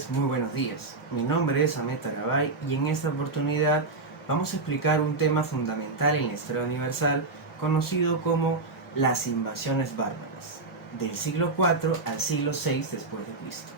tardes, muy buenos días. Mi nombre es Ahmed Tarabay y en esta oportunidad vamos a explicar un tema fundamental en la historia universal conocido como las invasiones bárbaras, del siglo IV al siglo VI después de Cristo.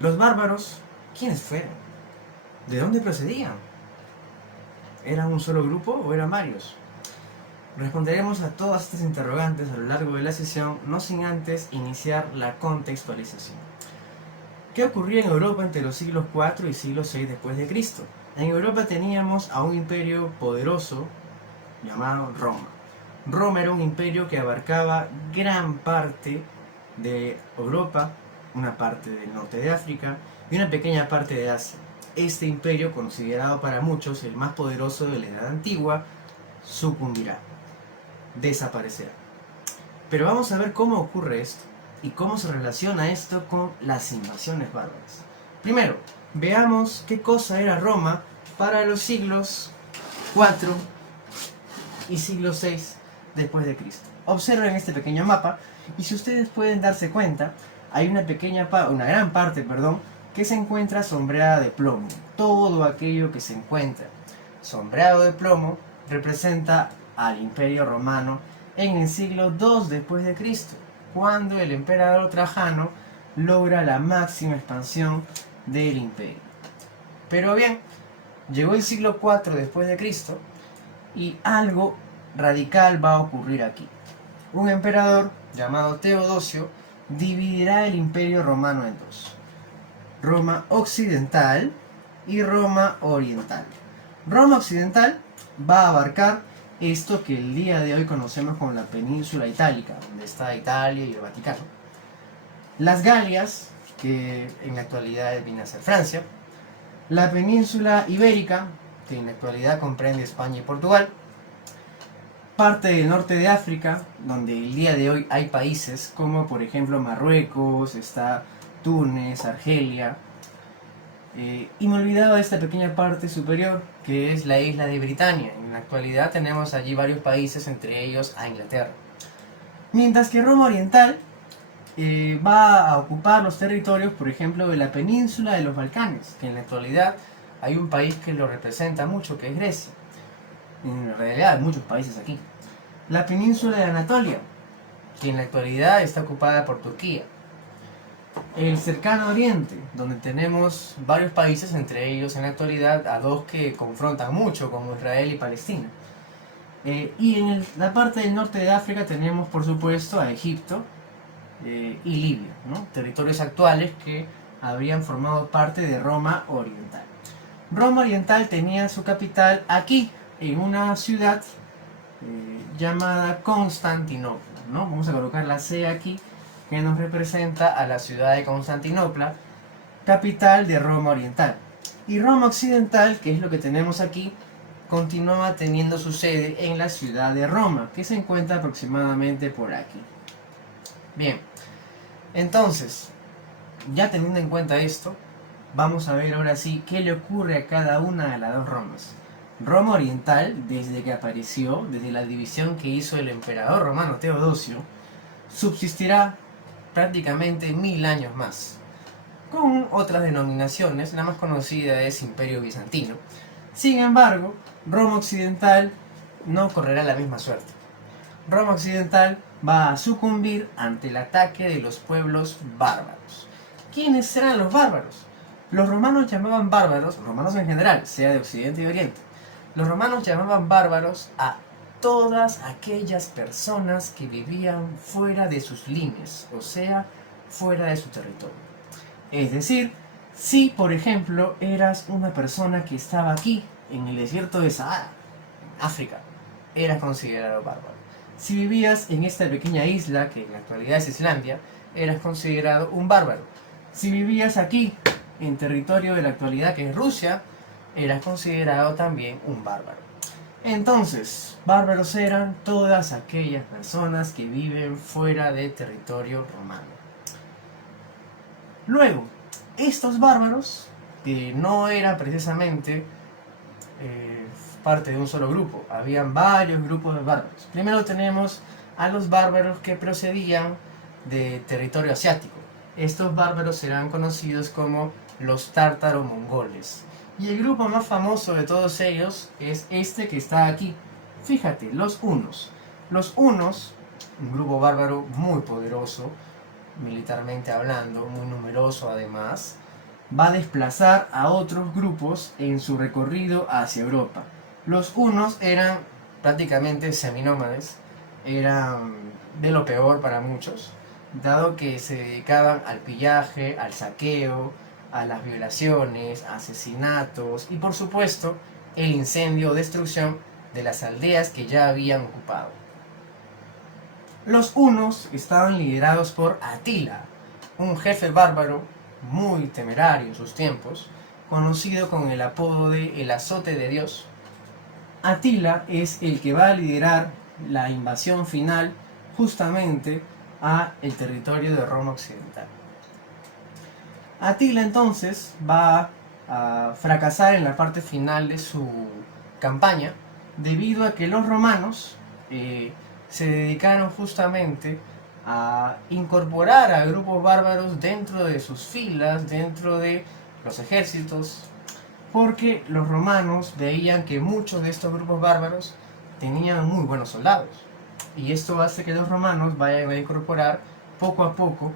Los bárbaros, ¿quiénes fueron? ¿De dónde procedían? ¿Eran un solo grupo o eran varios? Responderemos a todas estas interrogantes a lo largo de la sesión, no sin antes iniciar la contextualización. ¿Qué ocurría en Europa entre los siglos IV y siglo VI después de Cristo? En Europa teníamos a un imperio poderoso llamado Roma. Roma era un imperio que abarcaba gran parte de Europa, una parte del norte de África y una pequeña parte de Asia. Este imperio, considerado para muchos el más poderoso de la Edad Antigua, sucumbirá, desaparecerá. Pero vamos a ver cómo ocurre esto y cómo se relaciona esto con las invasiones bárbaras. Primero, veamos qué cosa era Roma para los siglos IV y siglo VI después de Cristo. Observen este pequeño mapa y si ustedes pueden darse cuenta, hay una gran parte, que se encuentra sombreada de plomo. Todo aquello que se encuentra sombreado de plomo representa al Imperio Romano en el siglo II después de Cristo, cuando el emperador Trajano logra la máxima expansión del imperio. Pero bien, llegó el siglo IV después de Cristo y algo radical va a ocurrir aquí. Un emperador llamado Teodosio dividirá el imperio romano en dos: Roma occidental y Roma oriental. Roma occidental va a abarcar esto que el día de hoy conocemos como la península itálica, donde está Italia y el Vaticano. Las Galias, que en la actualidad viene a ser Francia. La península ibérica, que en la actualidad comprende España y Portugal. Parte del norte de África, donde el día de hoy hay países como por ejemplo Marruecos, está Túnez, Argelia. Y me olvidaba de esta pequeña parte superior, que es la isla de Britania. En la actualidad tenemos allí varios países, entre ellos a Inglaterra. Mientras que Roma Oriental va a ocupar los territorios, por ejemplo, de la península de los Balcanes, que en la actualidad hay un país que lo representa mucho, que es Grecia. En realidad hay muchos países aquí. La península de Anatolia, que en la actualidad está ocupada por Turquía. El cercano oriente, donde tenemos varios países, entre ellos en la actualidad a dos que confrontan mucho, como Israel y Palestina. Y en la parte del norte de África tenemos por supuesto a Egipto y Libia, ¿no? Territorios actuales que habrían formado parte de Roma Oriental. Roma Oriental tenía su capital aquí, en una ciudad llamada Constantinopla, ¿no? Vamos a colocar la C aquí, que nos representa a la ciudad de Constantinopla, capital de Roma Oriental. Y Roma Occidental, que es lo que tenemos aquí, continúa teniendo su sede en la ciudad de Roma, que se encuentra aproximadamente por aquí. Bien, entonces, ya teniendo en cuenta esto, vamos a ver ahora sí qué le ocurre a cada una de las dos Romas. Roma Oriental, desde que apareció, desde la división que hizo el emperador romano Teodosio, subsistirá prácticamente 1000 años más, con otras denominaciones. La más conocida es Imperio Bizantino. Sin embargo, Roma Occidental no correrá la misma suerte. Roma Occidental va a sucumbir ante el ataque de los pueblos bárbaros. ¿Quiénes serán los bárbaros? Los romanos llamaban bárbaros, los romanos en general, sea de Occidente y Oriente, los romanos llamaban bárbaros a todas aquellas personas que vivían fuera de sus líneas, o sea, fuera de su territorio. Es decir, si por ejemplo eras una persona que estaba aquí, en el desierto de Sahara, en África, eras considerado bárbaro. Si vivías en esta pequeña isla, que en la actualidad es Islandia, eras considerado un bárbaro. Si vivías aquí, en territorio de la actualidad que es Rusia, eras considerado también un bárbaro. Entonces, bárbaros eran todas aquellas personas que viven fuera de territorio romano. Luego, estos bárbaros, que no eran precisamente parte de un solo grupo, habían varios grupos de bárbaros. Primero tenemos a los bárbaros que procedían de territorio asiático. Estos bárbaros serán conocidos como los tártaro-mongoles. Y el grupo más famoso de todos ellos es este que está aquí. Fíjate, los hunos. Los hunos, un grupo bárbaro muy poderoso, militarmente hablando, muy numeroso además, va a desplazar a otros grupos en su recorrido hacia Europa. Los hunos eran prácticamente seminómades, eran de lo peor para muchos, dado que se dedicaban al pillaje, al saqueo, a las violaciones, asesinatos y por supuesto el incendio o destrucción de las aldeas que ya habían ocupado. Los hunos estaban liderados por Atila, un jefe bárbaro muy temerario en sus tiempos, conocido con el apodo de el azote de Dios. Atila es el que va a liderar la invasión final justamente a el territorio de Roma Occidental. Atila entonces va a fracasar en la parte final de su campaña debido a que los romanos se dedicaron justamente a incorporar a grupos bárbaros dentro de sus filas, dentro de los ejércitos, porque los romanos veían que muchos de estos grupos bárbaros tenían muy buenos soldados. Y esto hace que los romanos vayan a incorporar poco a poco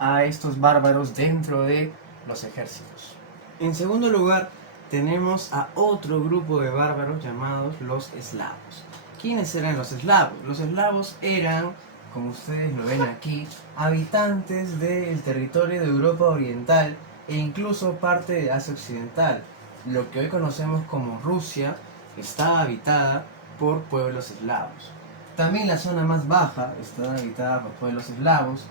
a estos bárbaros dentro de los ejércitos. En segundo lugar, tenemos a otro grupo de bárbaros llamados los eslavos. ¿Quiénes eran los eslavos? Los eslavos eran, como ustedes lo ven aquí, habitantes del territorio de Europa Oriental e incluso parte de Asia Occidental. Lo que hoy conocemos como Rusia estaba habitada por pueblos eslavos. También la zona más baja está habitada por pueblos eslavos,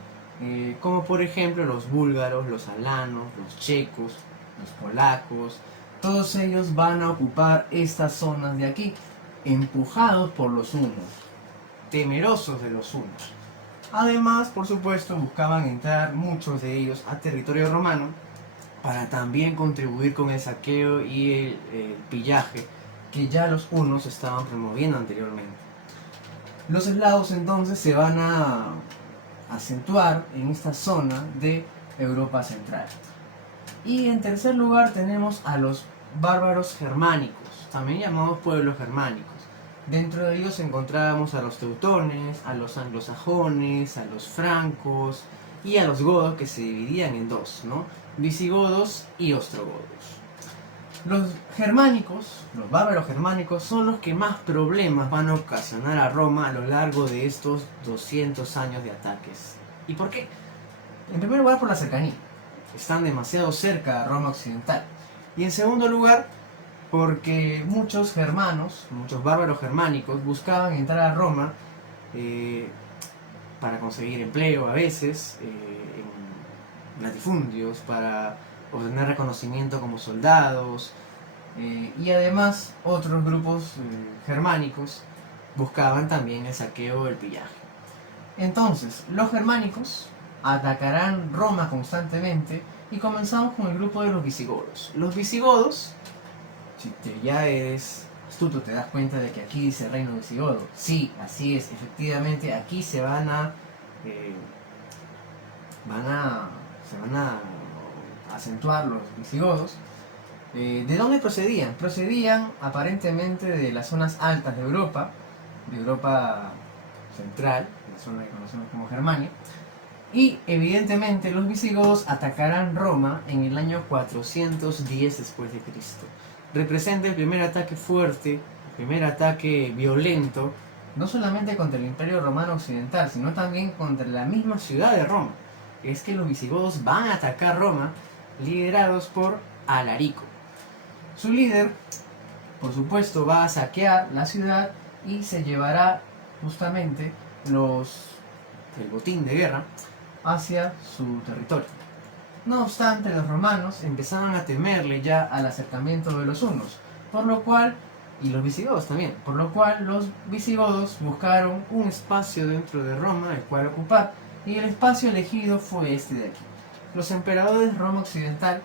como por ejemplo los búlgaros, los alanos, los checos, los polacos. Todos ellos van a ocupar estas zonas de aquí, empujados por los hunos, temerosos de los hunos. Además, por supuesto, buscaban entrar muchos de ellos a territorio romano para también contribuir con el saqueo y el pillaje que ya los hunos estaban promoviendo anteriormente. Los eslavos entonces se van a acentuar en esta zona de Europa Central. Y en tercer lugar tenemos a los bárbaros germánicos, también llamados pueblos germánicos. Dentro de ellos encontrábamos a los teutones, a los anglosajones, a los francos y a los godos, que se dividían en dos, ¿no? Visigodos y ostrogodos. Los germánicos, los bárbaros germánicos, son los que más problemas van a ocasionar a Roma a lo largo de estos 200 años de ataques. ¿Y por qué? En primer lugar, por la cercanía. Están demasiado cerca de Roma Occidental. Y en segundo lugar, porque muchos germanos, muchos bárbaros germánicos, buscaban entrar a Roma para conseguir empleo a veces, en latifundios, para obtener reconocimiento como soldados, y además otros grupos germánicos buscaban también el saqueo del pillaje. Entonces, los germánicos atacarán Roma constantemente y comenzamos con el grupo de los visigodos. Los visigodos, si ya eres astuto, te das cuenta de que aquí dice reino visigodo. Sí, así es, efectivamente aquí se van a acentuar los visigodos. ¿De dónde procedían? Procedían aparentemente de las zonas altas de Europa Central, la zona que conocemos como Germania, y evidentemente los visigodos atacarán Roma en el año 410 después de Cristo. Representa el primer ataque fuerte, el primer ataque violento, no solamente contra el Imperio Romano Occidental, sino también contra la misma ciudad de Roma. Es que los visigodos van a atacar Roma, liderados por Alarico. Su líder, por supuesto, va a saquear la ciudad y se llevará justamente el botín de guerra hacia su territorio. No obstante, los romanos empezaban a temerle ya al acercamiento de los hunos, por lo cual, y los visigodos también, por lo cual los visigodos buscaron un espacio dentro de Roma el cual ocupar, y el espacio elegido fue este de aquí. Los emperadores de Roma Occidental,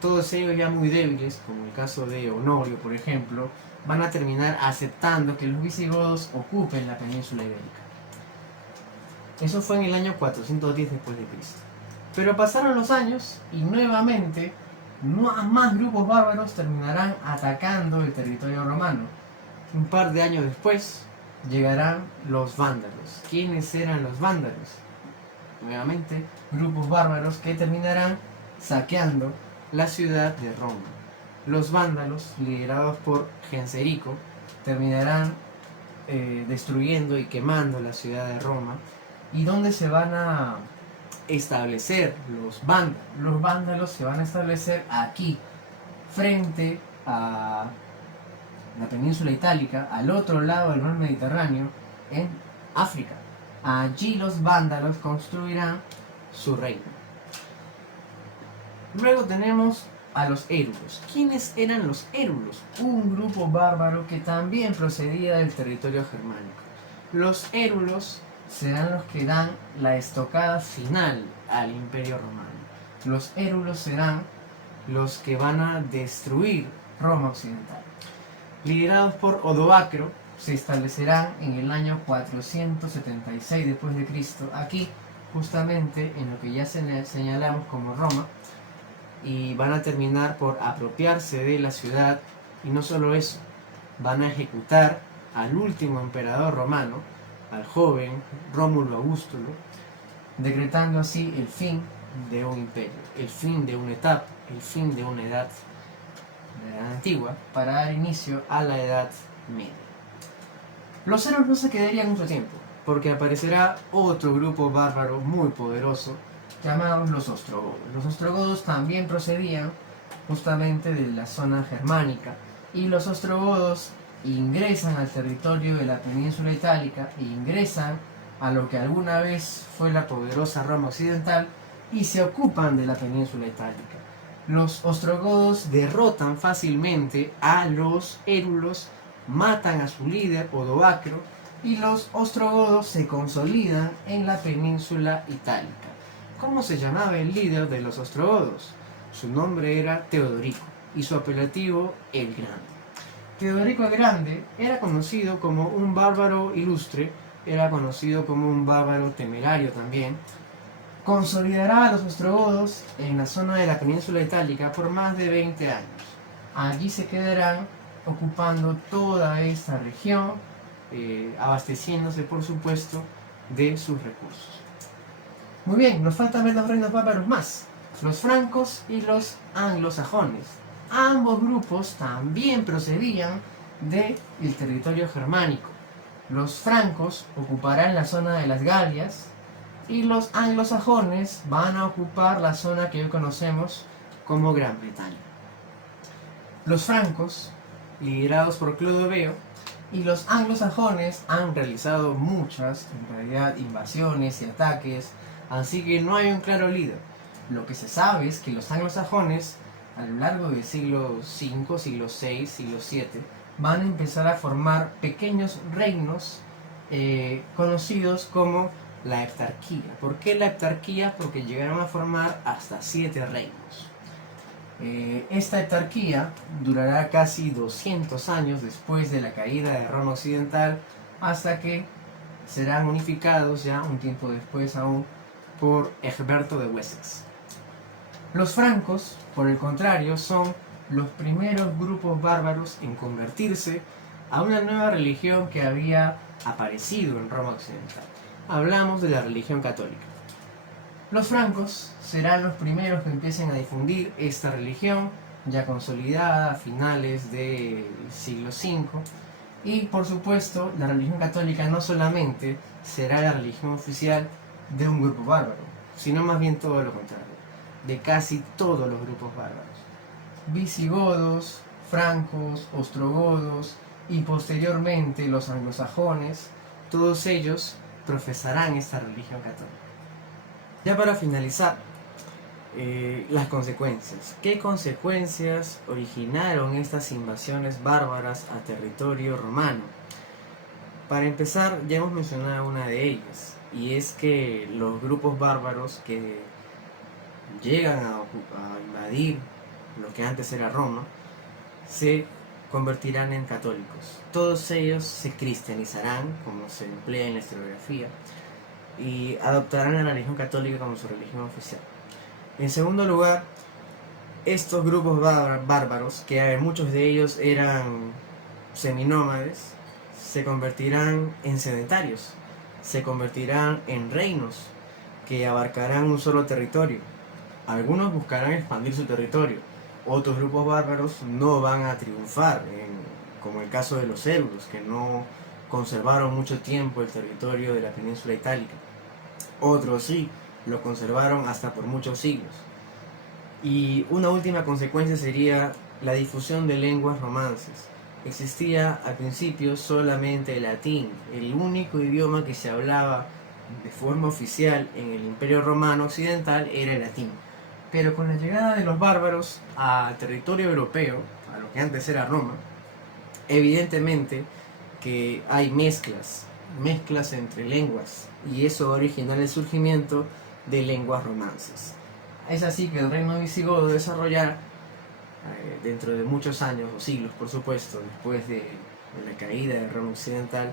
todos ellos ya muy débiles, como el caso de Honorio, por ejemplo, van a terminar aceptando que los visigodos ocupen la península ibérica. Eso fue en el año 410 después de Cristo. Pero pasaron los años y nuevamente más grupos bárbaros terminarán atacando el territorio romano. Un par de años después llegarán los vándalos. ¿Quiénes eran los vándalos? Nuevamente, grupos bárbaros que terminarán saqueando la ciudad de Roma. Los vándalos, liderados por Genserico, terminarán destruyendo y quemando la ciudad de Roma. ¿Y dónde se van a establecer los vándalos? Los vándalos se van a establecer aquí, frente a la península itálica, al otro lado del mar Mediterráneo, en África. Allí los vándalos construirán su reino. Luego tenemos a los érulos. ¿Quiénes eran los érulos? Un grupo bárbaro que también procedía del territorio germánico. Los érulos serán los que dan la estocada final al Imperio Romano. Los érulos serán los que van a destruir Roma occidental. Liderados por Odovacro, se establecerán en el año 476 después de Cristo, aquí justamente en lo que ya señalamos como Roma, y van a terminar por apropiarse de la ciudad. Y no solo eso, van a ejecutar al último emperador romano, al joven Rómulo Augustulo, decretando así el fin de un imperio, el fin de una etapa, el fin de una edad antigua, para dar inicio a la Edad Media. Los érulos no se quedarían mucho tiempo, porque aparecerá otro grupo bárbaro muy poderoso, llamados los ostrogodos. Los ostrogodos también procedían justamente de la zona germánica, y los ostrogodos ingresan al territorio de la península itálica, e ingresan a lo que alguna vez fue la poderosa Roma occidental, y se ocupan de la península itálica. Los ostrogodos derrotan fácilmente a los érulos, matan a su líder Odovacro, y los ostrogodos se consolidan en la península itálica. ¿Cómo se llamaba el líder de los ostrogodos? Su nombre era Teodorico y su apelativo el Grande. Teodorico el Grande era conocido como un bárbaro ilustre, era conocido como un bárbaro temerario también. Consolidará a los ostrogodos en la zona de la península itálica por más de 20 años. Allí se quedarán ocupando toda esta región, abasteciéndose por supuesto de sus recursos. Muy bien, nos faltan ver dos reinos bárbaros más, los francos y los anglosajones. Ambos grupos también procedían del territorio germánico. Los francos ocuparán la zona de las Galias, y los anglosajones van a ocupar la zona que hoy conocemos como Gran Bretaña. Los francos, liderados por Clodoveo, y los anglosajones han realizado muchas, en realidad, invasiones y ataques, así que no hay un claro líder. Lo que se sabe es que los anglosajones, a lo largo del siglo V, siglo VI, siglo VII, van a empezar a formar pequeños reinos conocidos como la heptarquía. ¿Por qué la heptarquía? Porque llegaron a formar hasta 7 reinos. Esta heptarquía durará casi 200 años después de la caída de Roma occidental, hasta que serán unificados ya un tiempo después aún por Egberto de Wessex. Los francos, por el contrario, son los primeros grupos bárbaros en convertirse a una nueva religión que había aparecido en Roma occidental. Hablamos de la religión católica. Los francos serán los primeros que empiecen a difundir esta religión, ya consolidada a finales del siglo V, y por supuesto la religión católica no solamente será la religión oficial de un grupo bárbaro, sino más bien todo lo contrario, de casi todos los grupos bárbaros. Visigodos, francos, ostrogodos y posteriormente los anglosajones, todos ellos profesarán esta religión católica. Ya para finalizar, las consecuencias. ¿Qué consecuencias originaron estas invasiones bárbaras a territorio romano? Para empezar, ya hemos mencionado una de ellas, y es que los grupos bárbaros que llegan a invadir lo que antes era Roma, se convertirán en católicos. Todos ellos se cristianizarán, como se emplea en la historiografía, y adoptarán la religión católica como su religión oficial. En segundo lugar, estos grupos bárbaros, que muchos de ellos eran seminómades, se convertirán en sedentarios, se convertirán en reinos que abarcarán un solo territorio. Algunos buscarán expandir su territorio, otros grupos bárbaros no van a triunfar, como el caso de los euros, que no conservaron mucho tiempo el territorio de la península itálica. Otros sí, lo conservaron hasta por muchos siglos. Y una última consecuencia sería la difusión de lenguas romances. Existía al principio solamente el latín, el único idioma que se hablaba de forma oficial en el Imperio Romano Occidental era el latín. Pero con la llegada de los bárbaros al territorio europeo, a lo que antes era Roma, evidentemente que hay mezclas entre lenguas, y eso origina el surgimiento de lenguas romances. Es así que el reino visigodo desarrollará, dentro de muchos años o siglos por supuesto, después de la caída del Roma Occidental,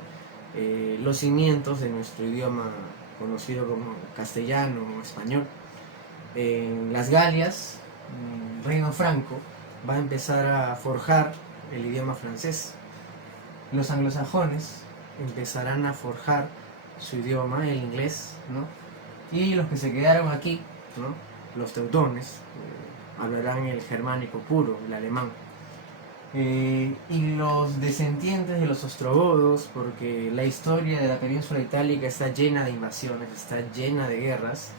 los cimientos de nuestro idioma conocido como castellano o español. En las Galias, el reino franco va a empezar a forjar el idioma francés. Los anglosajones empezarán a forjar su idioma, el inglés, ¿no? Y los que se quedaron aquí, ¿no?, los teutones, hablarán el germánico puro, el alemán. Y los descendientes de los ostrogodos, porque la historia de la península itálica está llena de invasiones, está llena de guerras,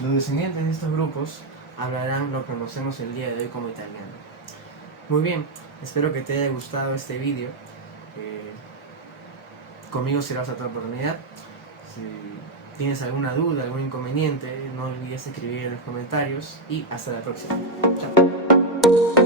los descendientes de estos grupos hablarán lo que conocemos el día de hoy como italiano. Muy bien, espero que te haya gustado este vídeo. Conmigo será otra oportunidad. Si tienes alguna duda, algún inconveniente, no olvides escribir en los comentarios y hasta la próxima. Chao.